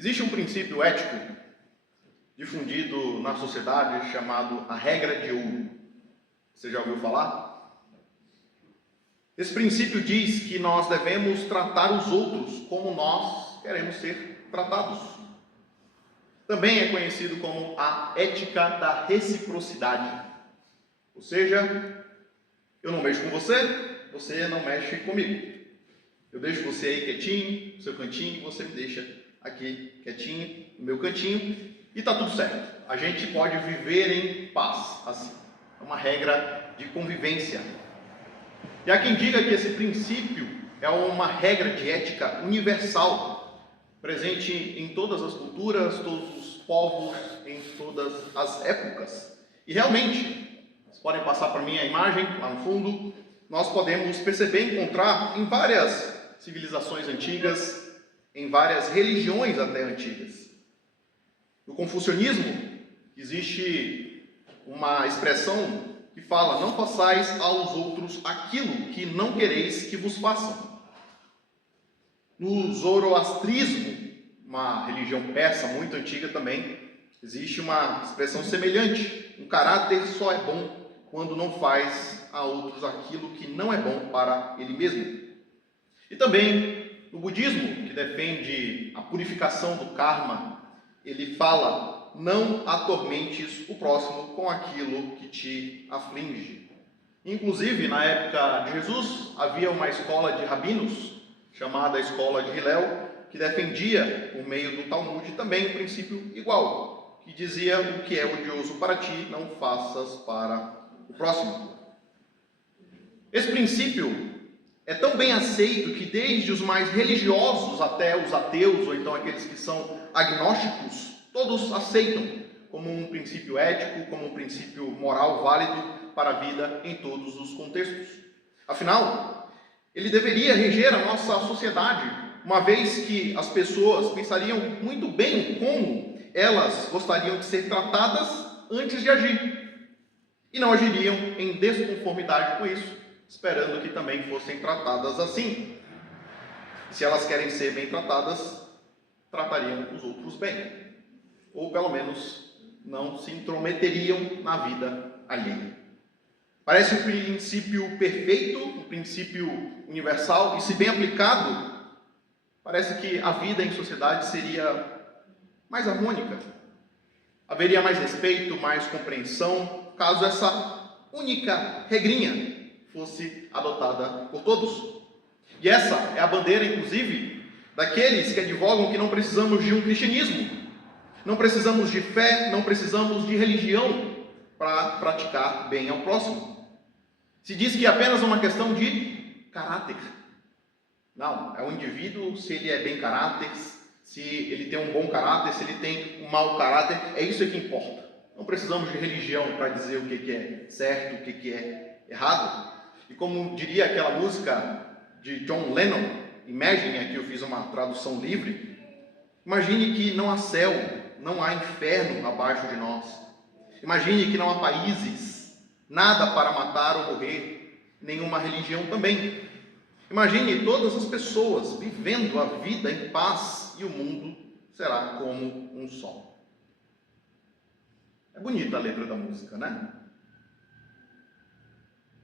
Existe um princípio ético difundido na sociedade chamado a regra de ouro. Você já ouviu falar? Esse princípio diz que nós devemos tratar os outros como nós queremos ser tratados. Também é conhecido como a ética da reciprocidade. Ou seja, eu não mexo com você, você não mexe comigo. Eu deixo você aí quietinho, no seu cantinho, você me deixa aqui quietinho, no meu cantinho, e está tudo certo. A gente pode viver em paz, assim. É uma regra de convivência. E há quem diga que esse princípio é uma regra de ética universal, presente em todas as culturas, todos os povos, em todas as épocas. E realmente, vocês podem passar para mim a imagem, lá no fundo, nós podemos perceber e encontrar em várias civilizações antigas, em várias religiões até antigas. No confucionismo, existe uma expressão que fala: não façais aos outros aquilo que não quereis que vos façam. No zoroastrismo, uma religião persa muito antiga também, existe uma expressão semelhante: um caráter só é bom quando não faz a outros aquilo que não é bom para ele mesmo. E também no budismo, que defende a purificação do karma, ele fala: não atormentes o próximo com aquilo que te aflige. Inclusive, na época de Jesus, havia uma escola de rabinos, chamada Escola de Hillel, que defendia, por meio do Talmud, também um princípio igual, que dizia: o que é odioso para ti, não faças para o próximo. Esse princípio é tão bem aceito que desde os mais religiosos até os ateus, ou então aqueles que são agnósticos, todos aceitam como um princípio ético, como um princípio moral válido para a vida em todos os contextos. Afinal, ele deveria reger a nossa sociedade, uma vez que as pessoas pensariam muito bem como elas gostariam de ser tratadas antes de agir, e não agiriam em desconformidade com isso, esperando que também fossem tratadas assim. Se elas querem ser bem tratadas, tratariam os outros bem, ou pelo menos não se intrometeriam na vida alheia. Parece um princípio perfeito, um princípio universal, e se bem aplicado, parece que a vida em sociedade seria mais harmônica. Haveria mais respeito, mais compreensão, caso essa única regrinha fosse adotada por todos. E essa é a bandeira, inclusive, daqueles que advogam que não precisamos de um cristianismo, não precisamos de fé, não precisamos de religião para praticar bem ao próximo. Se diz que é apenas uma questão de caráter. Não, é um indivíduo, se ele é bem caráter, se ele tem um bom caráter, se ele tem um mau caráter, é isso que importa. Não precisamos de religião para dizer o que é certo, o que é errado. E como diria aquela música de John Lennon, Imagine, aqui eu fiz uma tradução livre, imagine que não há céu, não há inferno abaixo de nós. Imagine que não há países, nada para matar ou morrer, nenhuma religião também. Imagine todas as pessoas vivendo a vida em paz e o mundo será como um só. É bonita a letra da música, né?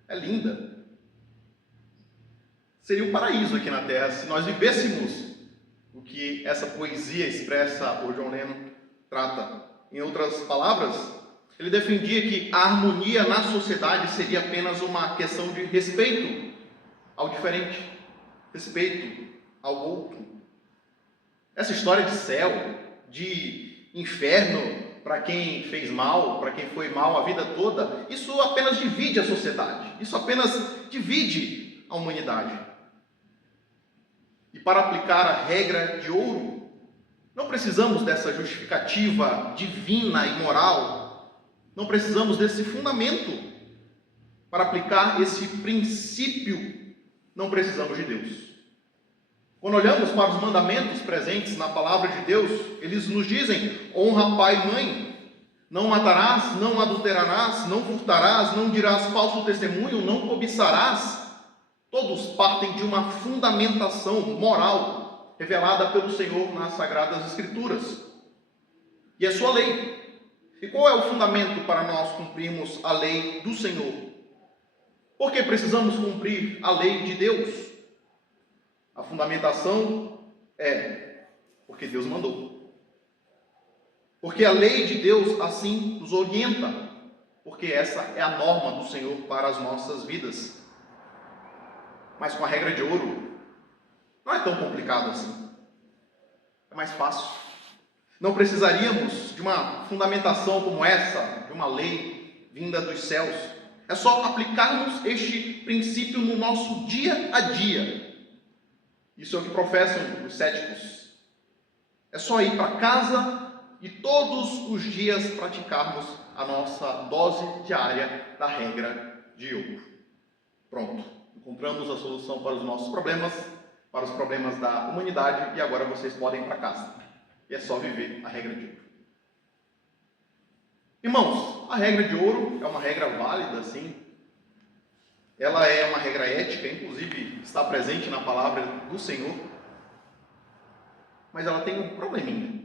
É linda. Seria um paraíso aqui na Terra se nós vivêssemos o que essa poesia expressa por John Lennon trata. Em outras palavras, ele defendia que a harmonia na sociedade seria apenas uma questão de respeito ao diferente, respeito ao outro. Essa história de céu, de inferno para quem fez mal, para quem foi mal a vida toda, isso apenas divide a sociedade, isso apenas divide a humanidade. E para aplicar a regra de ouro, não precisamos dessa justificativa divina e moral, não precisamos desse fundamento. Para aplicar esse princípio, não precisamos de Deus. Quando olhamos para os mandamentos presentes na palavra de Deus, eles nos dizem: honra pai e mãe, não matarás, não adulterarás, não furtarás, não dirás falso testemunho, não cobiçarás. Todos partem de uma fundamentação moral revelada pelo Senhor nas Sagradas Escrituras. E é sua lei. E qual é o fundamento para nós cumprirmos a lei do Senhor? Por que precisamos cumprir a lei de Deus? A fundamentação é porque Deus mandou. Porque a lei de Deus assim nos orienta. Porque essa é a norma do Senhor para as nossas vidas. Mas com a regra de ouro, não é tão complicado assim. É mais fácil. Não precisaríamos de uma fundamentação como essa, de uma lei vinda dos céus. É só aplicarmos este princípio no nosso dia a dia. Isso é o que professam os céticos. É só ir para casa e todos os dias praticarmos a nossa dose diária da regra de ouro. Pronto. Encontramos a solução para os nossos problemas, para os problemas da humanidade, e agora vocês podem ir para casa. E é só viver a regra de ouro. Irmãos, a regra de ouro é uma regra válida, sim. Ela é uma regra ética, inclusive está presente na palavra do Senhor. Mas ela tem um probleminha.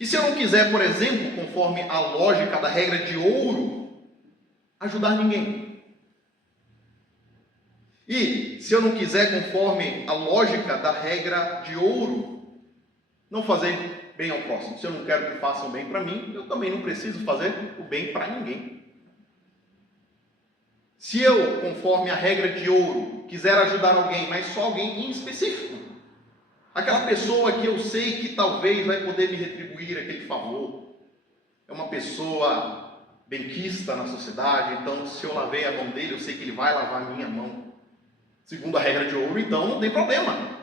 E se eu não quiser, por exemplo, conforme a lógica da regra de ouro, ajudar ninguém? E se eu não quiser, conforme a lógica da regra de ouro, não fazer bem ao próximo? Se eu não quero que façam bem para mim, eu também não preciso fazer o bem para ninguém. Se eu, conforme a regra de ouro, quiser ajudar alguém, mas só alguém em específico, aquela pessoa que eu sei que talvez vai poder me retribuir aquele favor, é uma pessoa benquista na sociedade, então se eu lavei a mão dele, eu sei que ele vai lavar a minha mão. Segundo a regra de ouro, então não tem problema.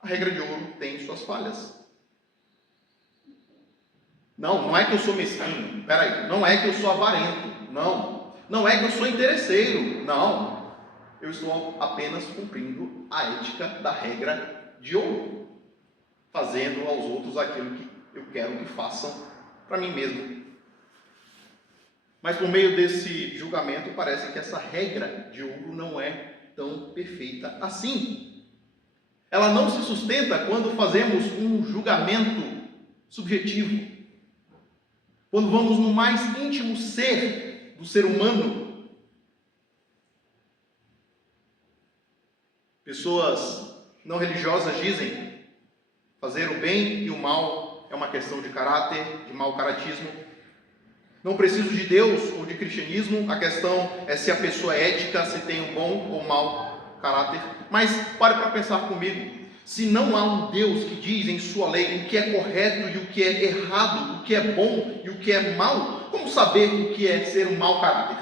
A regra de ouro tem suas falhas. Não é que eu sou mesquinho. Peraí, não é que eu sou avarento. Não é que eu sou interesseiro. Não. Eu estou apenas cumprindo a ética da regra de ouro. Fazendo aos outros aquilo que eu quero que façam para mim mesmo. Mas por meio desse julgamento, parece que essa regra de ouro não é tão perfeita assim. Ela não se sustenta quando fazemos um julgamento subjetivo. Quando vamos no mais íntimo ser do ser humano. Pessoas não religiosas dizem: fazer o bem e o mal é uma questão de caráter, de mau caratismo. Não preciso de Deus ou de cristianismo, a questão é se a pessoa é ética, se tem um bom ou mau caráter. Mas pare para pensar comigo. Se não há um Deus que diz em sua lei o que é correto e o que é errado, o que é bom e o que é mal, como saber o que é ser um mau caráter?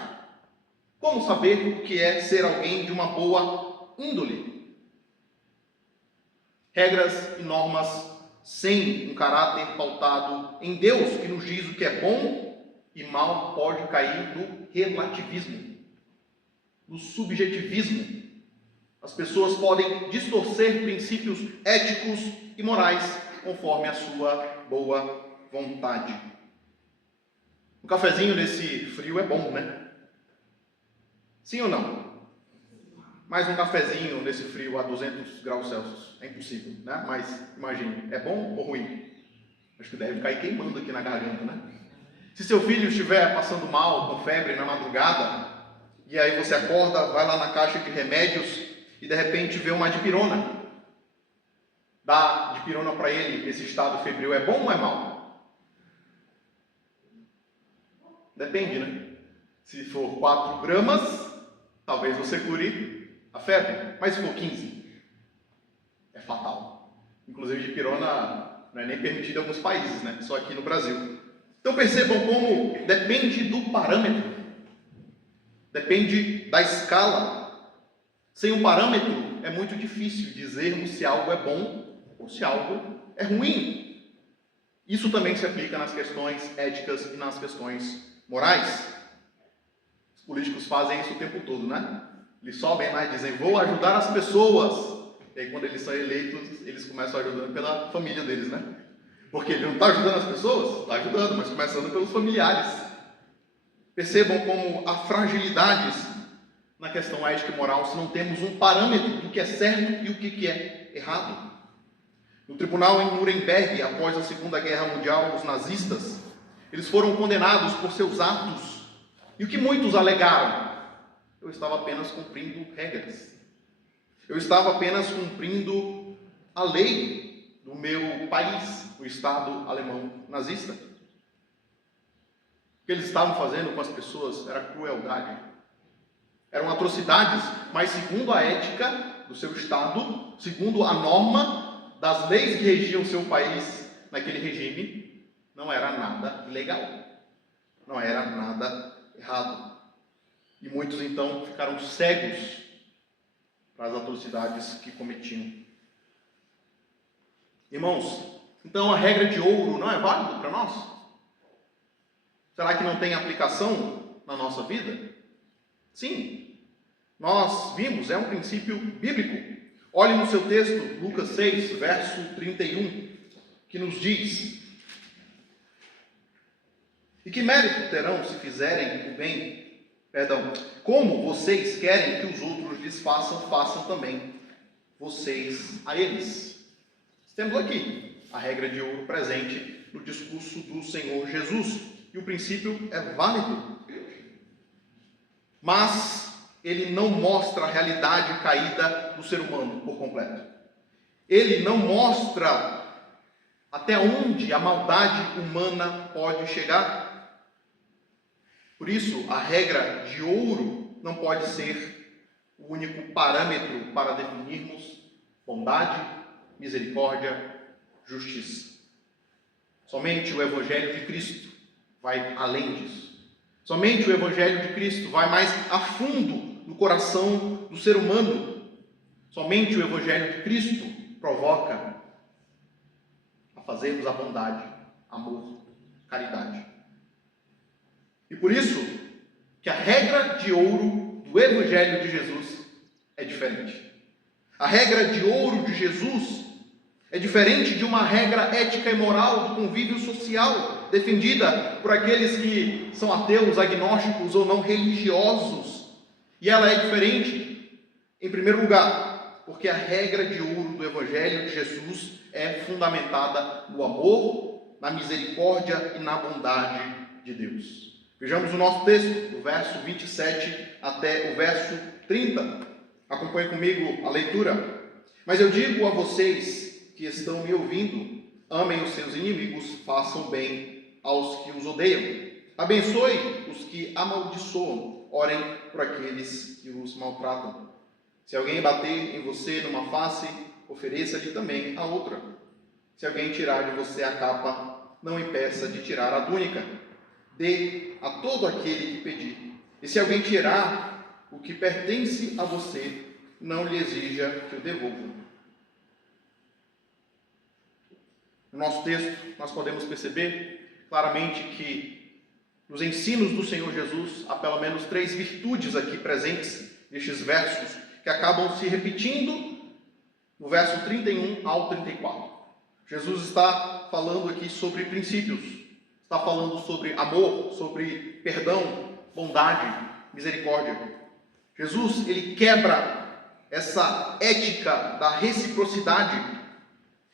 Como saber o que é ser alguém de uma boa índole? Regras e normas sem um caráter pautado em Deus, que nos diz o que é bom e mal, pode cair no relativismo, no subjetivismo. As pessoas podem distorcer princípios éticos e morais conforme a sua boa vontade. Um cafezinho nesse frio é bom, né? Sim ou não? Mas um cafezinho nesse frio a 200 graus Celsius é impossível, né? Mas imagine, é bom ou ruim? Acho que deve cair queimando aqui na garganta, né? Se seu filho estiver passando mal, com febre na madrugada, e aí você acorda, vai lá na caixa de remédios e de repente vê uma dipirona. Dá dipirona para ele, esse estado febril é bom ou é mal? Depende, né? Se for 4 gramas, talvez você cure a febre, mas se for 15, é fatal. Inclusive dipirona não é nem permitida em alguns países, né? Só aqui no Brasil. Então percebam como depende do parâmetro, depende da escala. Sem um parâmetro é muito difícil dizermos se algo é bom ou se algo é ruim. Isso também se aplica nas questões éticas e nas questões morais. Os políticos fazem isso o tempo todo, né? Eles sobem lá e dizem: vou ajudar as pessoas. E aí quando eles são eleitos, eles começam ajudando pela família deles, né? Porque ele não está ajudando as pessoas? Está ajudando, mas começando pelos familiares. Percebam como há fragilidades na questão ética e moral se não temos um parâmetro do que é certo e o que é errado? No tribunal em Nuremberg, após a Segunda Guerra Mundial, os nazistas, eles foram condenados por seus atos. E o que muitos alegaram? Eu estava apenas cumprindo regras. Eu estava apenas cumprindo a lei do meu país, o Estado alemão nazista. O que eles estavam fazendo com as pessoas era crueldade. Eram atrocidades, mas segundo a ética do seu Estado, segundo a norma das leis que regiam o seu país naquele regime, não era nada ilegal. Não era nada errado. E muitos então ficaram cegos para as atrocidades que cometiam. Irmãos, então a regra de ouro não é válida para nós? Será que não tem aplicação na nossa vida? Sim, nós vimos, é um princípio bíblico. Olhe no seu texto, Lucas 6, verso 31, que nos diz: e que mérito terão se fizerem o bem? Como vocês querem que os outros lhes façam, façam também vocês a eles. Temos aqui a regra de ouro presente no discurso do Senhor Jesus. E o princípio é válido. Mas ele não mostra a realidade caída do ser humano por completo. Ele não mostra até onde a maldade humana pode chegar. Por isso, a regra de ouro não pode ser o único parâmetro para definirmos bondade, misericórdia, justiça. Somente o Evangelho de Cristo vai além disso. Somente o Evangelho de Cristo vai mais a fundo no coração do ser humano. Somente o Evangelho de Cristo provoca a fazermos a bondade, amor, caridade. E por isso que a regra de ouro do Evangelho de Jesus é diferente. A regra de ouro de Jesus é diferente de uma regra ética e moral do convívio social, defendida por aqueles que são ateus, agnósticos ou não religiosos. E ela é diferente, em primeiro lugar, porque a regra de ouro do Evangelho de Jesus é fundamentada no amor, na misericórdia e na bondade de Deus. Vejamos o nosso texto, do verso 27 até o verso 30. Acompanhe comigo a leitura. Mas eu digo a vocês que estão me ouvindo, amem os seus inimigos, façam bem aos que os odeiam. Abençoe os que amaldiçoam, orem por aqueles que os maltratam. Se alguém bater em você numa face, ofereça-lhe também a outra. Se alguém tirar de você a capa, não impeça de tirar a túnica. Dê a todo aquele que pedir. E se alguém tirar o que pertence a você, não lhe exija que o devolva. No nosso texto, nós podemos perceber claramente que nos ensinos do Senhor Jesus há pelo menos 3 virtudes aqui presentes nestes versos, que acabam se repetindo no verso 31 ao 34. Jesus está falando aqui sobre princípios, está falando sobre amor, sobre perdão, bondade, misericórdia. Jesus, ele quebra essa ética da reciprocidade,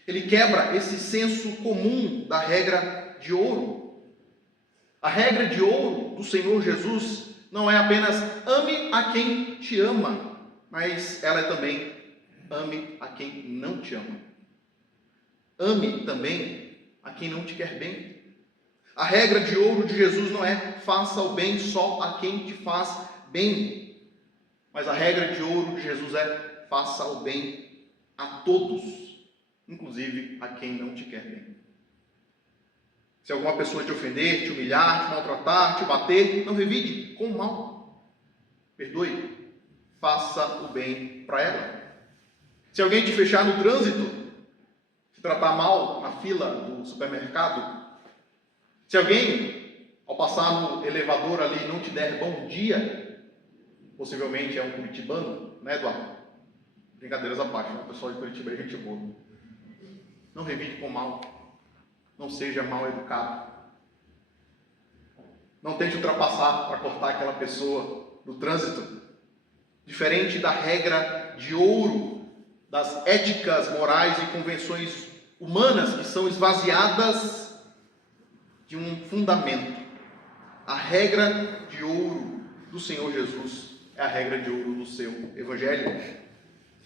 ele quebra esse senso comum da regra de ouro. A regra de ouro do Senhor Jesus não é apenas ame a quem te ama, mas ela é também ame a quem não te ama. Ame também a quem não te quer bem. A regra de ouro de Jesus não é faça o bem só a quem te faz bem, mas a regra de ouro de Jesus é faça o bem a todos, inclusive a quem não te quer bem. Se alguma pessoa te ofender, te humilhar, te maltratar, te bater, não revide com o mal. Perdoe, faça o bem para ela. Se alguém te fechar no trânsito, te tratar mal na fila do supermercado, se alguém, ao passar no elevador ali, não te der bom dia, possivelmente é um curitibano, né, Eduardo? Brincadeiras à parte, o pessoal de Curitiba é gente boa. Não revide com mal. Não seja mal educado. Não tente ultrapassar para cortar aquela pessoa no trânsito. diferente da regra de ouro, das éticas, morais e convenções humanas que são esvaziadas de um fundamento. A regra de ouro do Senhor Jesus é a regra de ouro do seu Evangelho.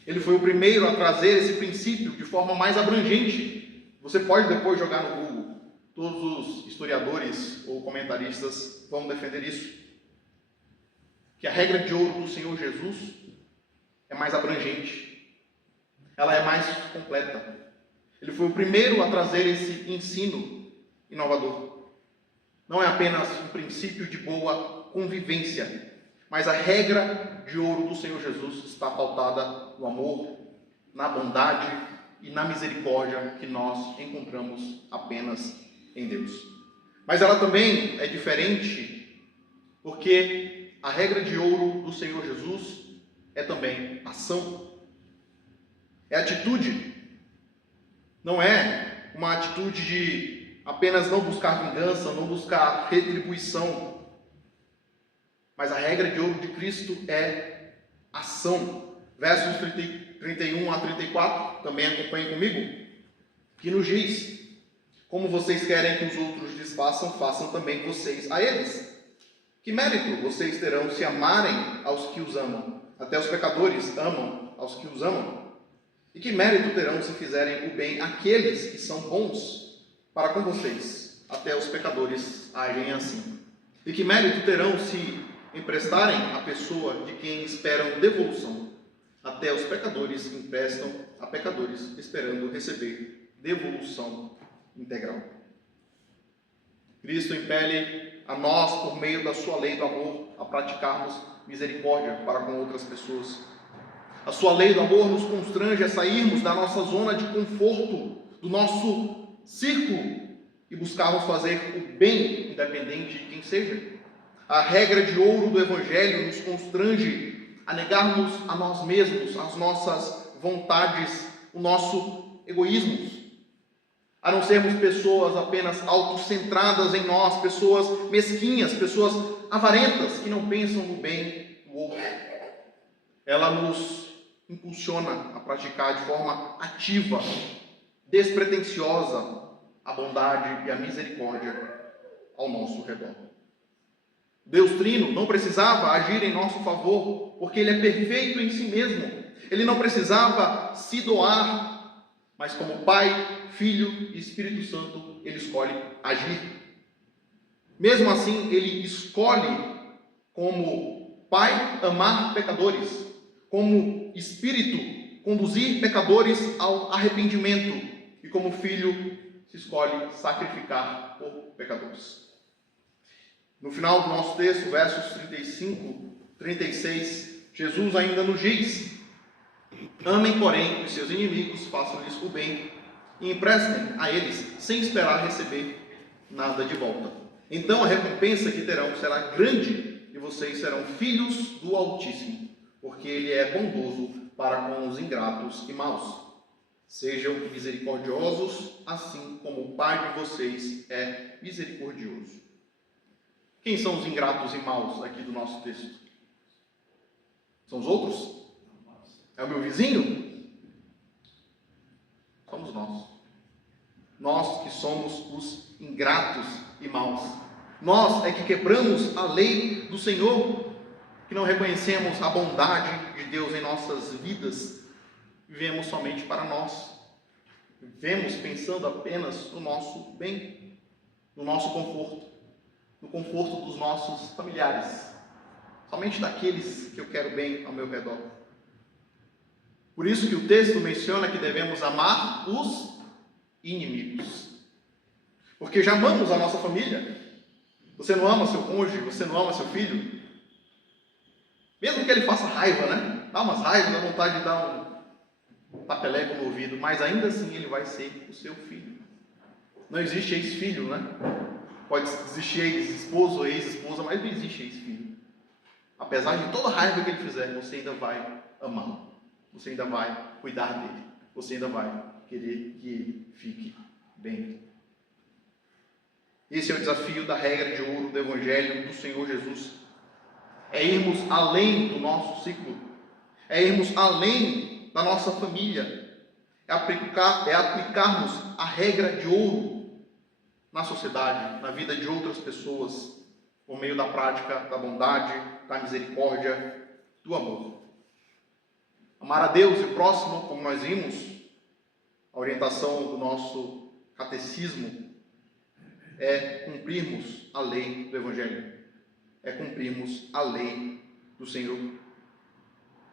Ele foi o primeiro a trazer esse princípio de forma mais abrangente. Você pode depois jogar no Google. Todos os historiadores ou comentaristas vão defender isso. Que a regra de ouro do Senhor Jesus é mais abrangente. Ela é mais completa. Ele foi o primeiro a trazer esse ensino inovador. Não é apenas um princípio de boa convivência, mas a regra de ouro do Senhor Jesus está pautada no amor, na bondade e na misericórdia que nós encontramos apenas em Deus. Mas ela também é diferente porque a regra de ouro do Senhor Jesus é também ação. É atitude. Não é uma atitude de apenas não buscar vingança, não buscar retribuição. Mas a regra de ouro de Cristo é ação. Versos 31 a 34, também acompanhem comigo, que nos diz: como vocês querem que os outros lhes façam, façam também vocês a eles. Que mérito vocês terão se amarem aos que os amam? Até os pecadores amam aos que os amam. E que mérito terão se fizerem o bem àqueles que são bons para com vocês? Até os pecadores agem assim. E que mérito terão se emprestarem a pessoa de quem esperam devolução? Até os pecadores emprestam a pecadores, esperando receber devolução integral. Cristo impele a nós, por meio da sua lei do amor, a praticarmos misericórdia para com outras pessoas. A sua lei do amor nos constrange a sairmos da nossa zona de conforto, do nosso círculo, e buscarmos fazer o bem, independente de quem seja. A regra de ouro do Evangelho nos constrange a negarmos a nós mesmos, as nossas vontades, o nosso egoísmo, a não sermos pessoas apenas autocentradas em nós, pessoas mesquinhas, pessoas avarentas, que não pensam no bem do outro. Ela nos impulsiona a praticar de forma ativa, despretensiosa, a bondade e a misericórdia ao nosso redor. Deus Trino não precisava agir em nosso favor, porque Ele é perfeito em si mesmo. Ele não precisava se doar, mas como Pai, Filho e Espírito Santo, Ele escolhe agir. Mesmo assim, Ele escolhe, como Pai, amar pecadores, como Espírito, conduzir pecadores ao arrependimento, e como Filho, se escolhe sacrificar por pecadores. No final do nosso texto, versos 35, 36, Jesus ainda nos diz: amem, porém, os seus inimigos, façam-lhes o bem e emprestem a eles, sem esperar receber nada de volta. Então a recompensa que terão será grande e vocês serão filhos do Altíssimo, porque Ele é bondoso para com os ingratos e maus. Sejam misericordiosos, assim como o Pai de vocês é misericordioso. Quem são os ingratos e maus aqui do nosso texto? São os outros? É o meu vizinho? Somos nós. Nós que somos os ingratos e maus. Nós é que quebramos a lei do Senhor, que não reconhecemos a bondade de Deus em nossas vidas, vivemos somente para nós. Vivemos pensando apenas no nosso bem, no nosso conforto, no conforto dos nossos familiares, somente daqueles que eu quero bem ao meu redor. Por isso que o texto menciona que devemos amar os inimigos, porque já amamos a nossa família. Você não ama seu cônjuge, você não ama seu filho, mesmo que ele faça raiva, né? Dá umas raivas, dá vontade de dar um tapeleco no ouvido, mas ainda assim ele vai ser o seu filho. Não existe ex-filho, né? Pode existir ex-esposo ou ex-esposa, mas não existe ex-filho. Apesar de toda a raiva que ele fizer, você ainda vai amá-lo. Você ainda vai cuidar dele. Você ainda vai querer que ele fique bem. Esse é o desafio da regra de ouro do Evangelho do Senhor Jesus. É irmos além do nosso ciclo, é irmos além da nossa família, é aplicarmos a regra de ouro na sociedade, na vida de outras pessoas, por meio da prática da bondade, da misericórdia, do amor. Amar a Deus e o próximo, como nós vimos, a orientação do nosso catecismo é cumprirmos a lei do Evangelho, é cumprirmos a lei do Senhor.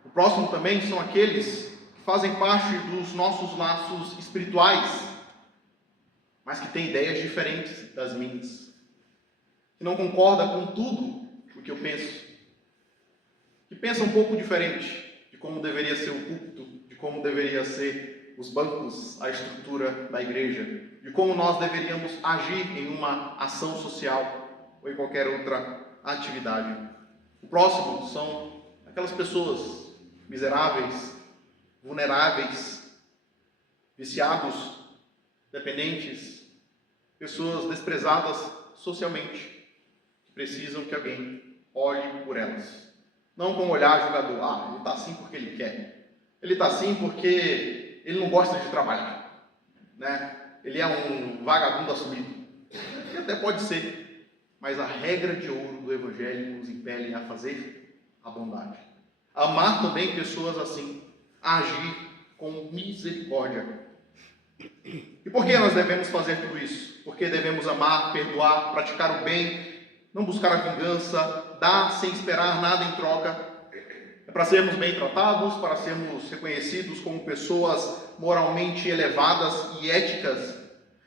O próximo também são aqueles que fazem parte dos nossos laços espirituais, mas que têm ideias diferentes das minhas, que não concorda com tudo o que eu penso, que pensa um pouco diferente de como deveria ser o púlpito, de como deveria ser os bancos, a estrutura da igreja, de como nós deveríamos agir em uma ação social ou em qualquer outra atividade. O próximo são aquelas pessoas miseráveis, vulneráveis, viciados, dependentes, pessoas desprezadas socialmente, que precisam que alguém olhe por elas. Não com um olhar julgador, ele está assim porque ele quer, ele está assim porque ele não gosta de trabalhar, né? Ele é um vagabundo assumido, e até pode ser, mas a regra de ouro do Evangelho nos impele a fazer a bondade, a amar também pessoas assim, a agir com misericórdia. E por que nós devemos fazer tudo isso? Porque devemos amar, perdoar, praticar o bem, não buscar a vingança, dar sem esperar nada em troca. É para sermos bem tratados, para sermos reconhecidos como pessoas moralmente elevadas e éticas.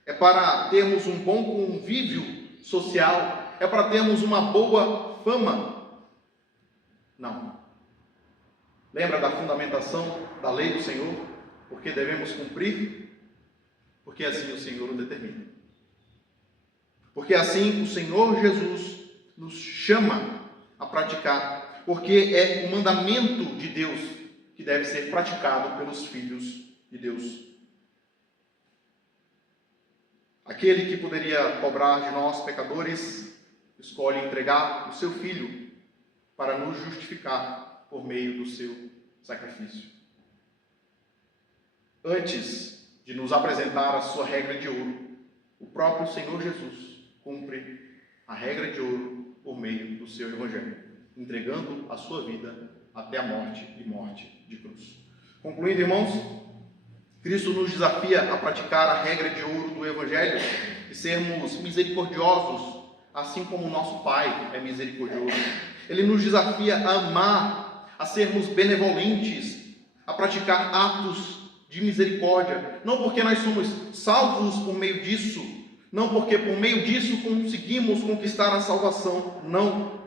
É para termos um bom convívio social. É para termos uma boa fama. Não. Lembra da fundamentação da lei do Senhor? Porque devemos cumprir? Porque assim o Senhor o determina. Porque assim o Senhor Jesus nos chama a praticar, porque é o mandamento de Deus que deve ser praticado pelos filhos de Deus. Aquele que poderia cobrar de nós, pecadores, escolhe entregar o seu Filho para nos justificar por meio do seu sacrifício. Antes de nos apresentar a sua regra de ouro, o próprio Senhor Jesus cumpre a regra de ouro por meio do seu Evangelho, entregando a sua vida até a morte e morte de cruz. Concluindo, irmãos, Cristo nos desafia a praticar a regra de ouro do Evangelho e sermos misericordiosos, assim como o nosso Pai é misericordioso. Ele nos desafia a amar, a sermos benevolentes, a praticar atos de misericórdia, não porque nós somos salvos por meio disso, não porque por meio disso conseguimos conquistar a salvação, não,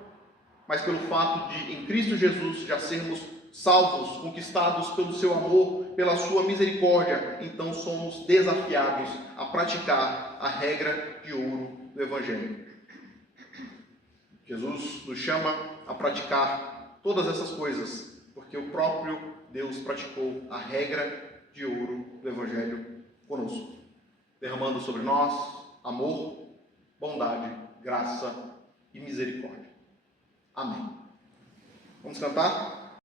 mas pelo fato de, em Cristo Jesus, já sermos salvos, conquistados pelo seu amor, pela sua misericórdia, então somos desafiados a praticar a regra de ouro do Evangelho. Jesus nos chama a praticar todas essas coisas, porque o próprio Deus praticou a regra de ouro do Evangelho conosco, derramando sobre nós amor, bondade, graça e misericórdia. Amém. Vamos cantar?